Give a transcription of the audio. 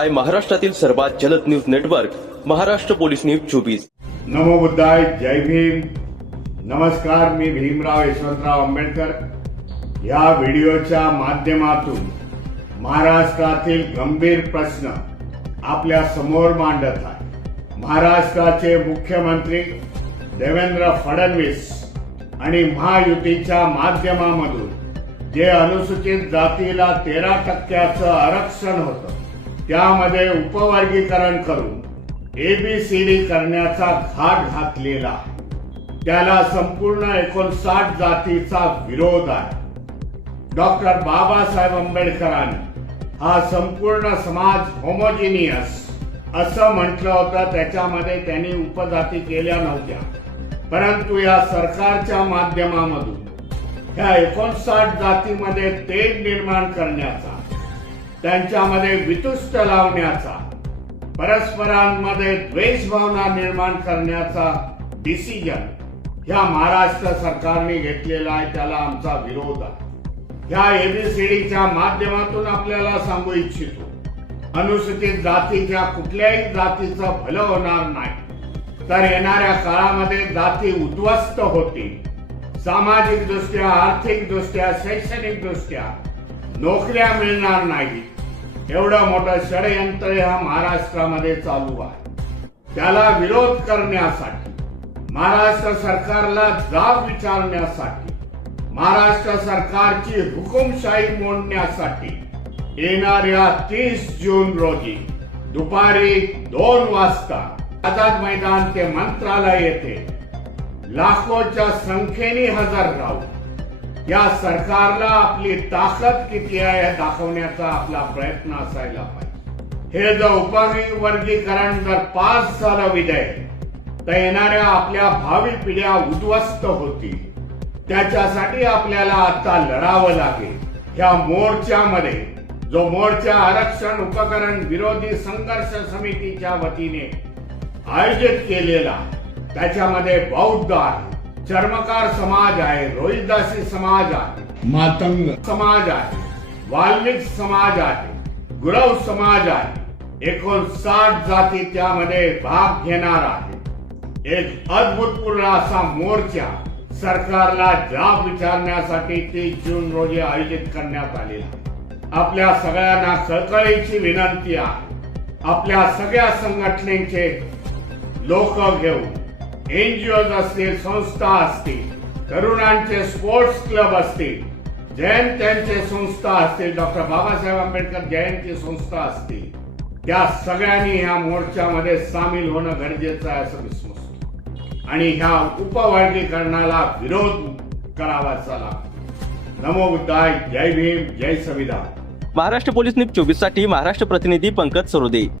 पाहताय महाराष्ट्रातील सर्वात जलद news network Maharashtra police news 24। नमो बुद्धाय, जय भीम। नमस्कार, मी भीमराव यशवंतराव आंबेडकर। या व्हिडिओच्या माध्यमातून महाराष्ट्रातील गंभीर प्रश्न आपल्या समोर मांडत आहे। महाराष्ट्राचे मुख्यमंत्री देवेंद्र फडणवीस आणि महायुतीच्या माध्यमामधून जे अनुसूचित जातीला 13% आरक्षण होतं, त्यामध्ये उपवर्गीकरण करून एबीसीडी करण्याचा घाट घातलेला आहे। त्याला संपूर्ण 59 जातीचा विरोध आहे। डॉक्टर बाबासाहेब आंबेडकरांनी हा संपूर्ण समाज होमोजिनियस असं म्हटलं होतं। त्याच्यामध्ये त्यांनी उपजाती केल्या नव्हत्या, परंतु या सरकारच्या माध्यमामधून ह्या 59 जातीमध्ये तेढ निर्माण करण्याचा, त्यांच्यामध्ये वितुष्ट लावण्याचा, परस्परांमध्ये द्वेष भावना निर्माण करण्याचा डिसिजन ह्या महाराष्ट्र सरकारने घेतलेला आहे। त्याला आमचा विरोध आहे। ह्या एबीसीडीच्या माध्यमातून आपल्याला सांगू इच्छितो, अनुसूचित जातीच्या कुठल्याही जातीचं भलं होणार नाही, तर येणाऱ्या काळामध्ये जाती उद्ध्वस्त होतील। सामाजिक दृष्ट्या, आर्थिक दृष्ट्या, शैक्षणिक दृष्ट्या नोकऱ्या मिळणार नाहीत। एवढं मोठं षडयंत्र ह्या महाराष्ट्रामध्ये चालू आहे। त्याला विरोध करण्यासाठी, महाराष्ट्र सरकारला जाब विचारण्यासाठी, महाराष्ट्र सरकारची हुकुमशाही मोडण्यासाठी येणाऱ्या 30 जून रोजी दुपारी 2 वाजता आझाद मैदान ते मंत्रालय येथे लाखोच्या संख्येने हजर राहू या सरकारला आपली ताकद किती आहे हे दाखवण्याचा आपला प्रयत्न असायला पाहिजे। हे जर उपवर्गीकरण जर पास झालं विधेयक, तर येणाऱ्या आपल्या भावी पिढ्या उद्ध्वस्त होतील। त्याच्यासाठी आपल्याला आता लढावं लागेल। ह्या मोर्चामध्ये जो मोर्चा आरक्षण उपकरण विरोधी संघर्ष समितीच्या वतीने आयोजित केलेला, त्याच्यामध्ये बौद्ध आहे, चर्मकार समाज आहे, रोहिदासी समाज आहे, मातंग समाज आहे, वाल्मिक समाज आहे, गुरव समाज आहे। 59 जाती त्यामध्ये भाग घेणार आहे। एक अद्भुतपूर्ण असा मोर्चा सरकारला जाब विचारण्यासाठी 30 जून रोजी आयोजित करण्यात आलेला। आपल्या सगळ्यांना कळकळीची विनंती आहे, आपल्या सगळ्या संघटनेचे लोक घेऊन, एनजीओज असतील, संस्था असतील, तरुणांचे स्पोर्ट्स क्लब असतील, जयंत्यांचे संस्था असतील, डॉक्टर बाबासाहेब आंबेडकर जयंती संस्था असतील, त्या सगळ्यांनी ह्या मोर्चामध्ये सामील होणं गरजेचं आहे असं मी समजतो आणि ह्या उपवर्गीकरणाला विरोध करावाचा लागतो। नमो बुद्धाय, जय भीम, जय संविधान। महाराष्ट्र पोलीस न्यूज 24 साठी महाराष्ट्र प्रतिनिधी पंकज सरोदे।